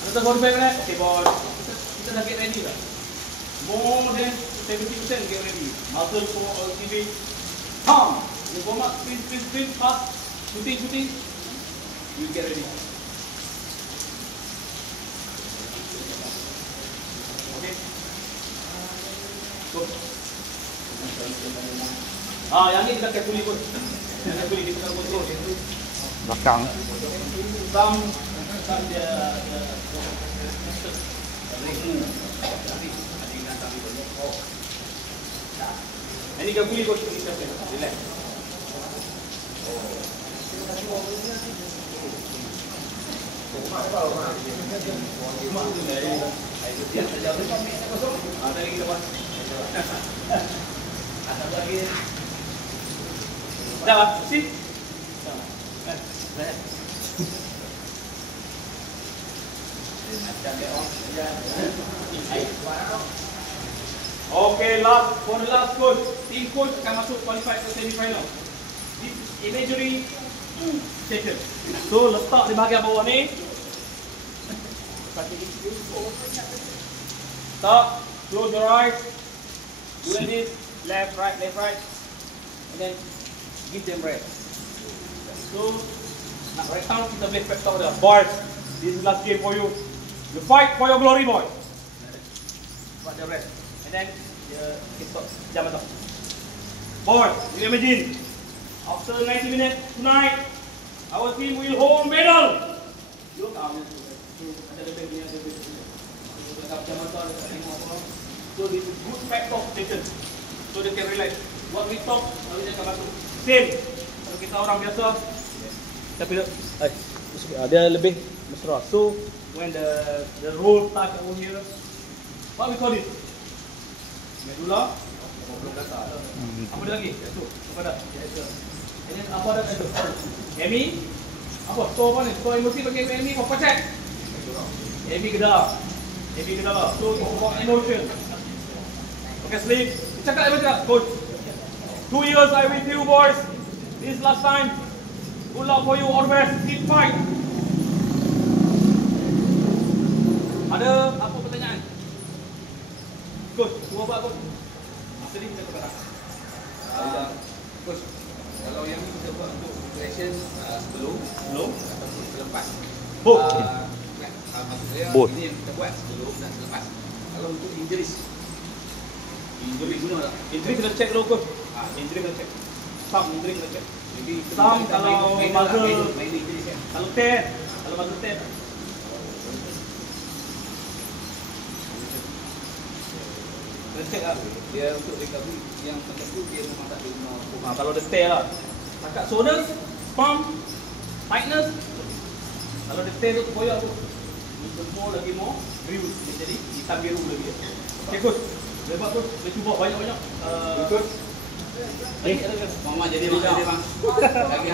Another body bag right? Okay, boy. Kita dah get ready lah. More than 70% get ready. Muscle for activate. Come. You warm up, sprint, fast. Shooting. You get ready. Okay. Go. Yang ni kita carefully pun. Carefully kita akan control. Belakang. Some dia ini carefully coach, relax. Dah, sit. Okay, for the last coach, team coach akan masuk qualified ke semi-final. This is imagery taken. So letak di bahagian bawah ni. Stop, close your eyes. Do this, left, right, and then give them rest. So nak right down kita boleh pep talk dia. Boys, this is last game for you. You fight for your glory, boy. But the rest. And then stop. Jam atau. Boy, you imagine after 90 minutes tonight, our team will hold medal. You tahu ada lebih ni, ada lebih. Jam atau ada tengok apa. So this is good pep talk session. So they can relax. What we talk, kalau dia akan masuk. Same. Kalau kita orang biasa, tapi dia lebih mesra. So when the roll touch over here, what we call it? Medulla oblongata. Apa ada lagi? Itu. Apa dah? Ini apa dah itu? Emi? Apa? Store apa ni? Store emosi pakai Emi apa cek? Emi gedar. Lah. So for emotion. Okay, sleep. Cakap apa cakap? Coach. 2 years I with you boys. This last time. Good luck for you, all the best. Keep fight. Ada apa pertanyaan? Coach, semua buat coach. Masa ni kita kepada. Coach, kalau yang ni kita buat untuk session sebelum ataupun selepas. Maksudnya ini yang kita buat sebelum dan selepas. Kalau untuk injuries guna tak? Injury kena check dulu coach. Injury kena check. Some injury kena check. Jadi some kalau muscle, main injuries kan. kalau tear, kalau muscle tear. Check lah. Dia untuk recovery yang tertentu dia memang tak boleh guna. Kalau dia tear lah. Takat soreness, pump, tightness. Kalau dia tear tu terkoyak tu. Semua lagi more bruise. Jadi hitam biru lagi. Okay coach. Lepas tu dia cuba banyak-banyak. Coach. Mama jadi bang. Lagi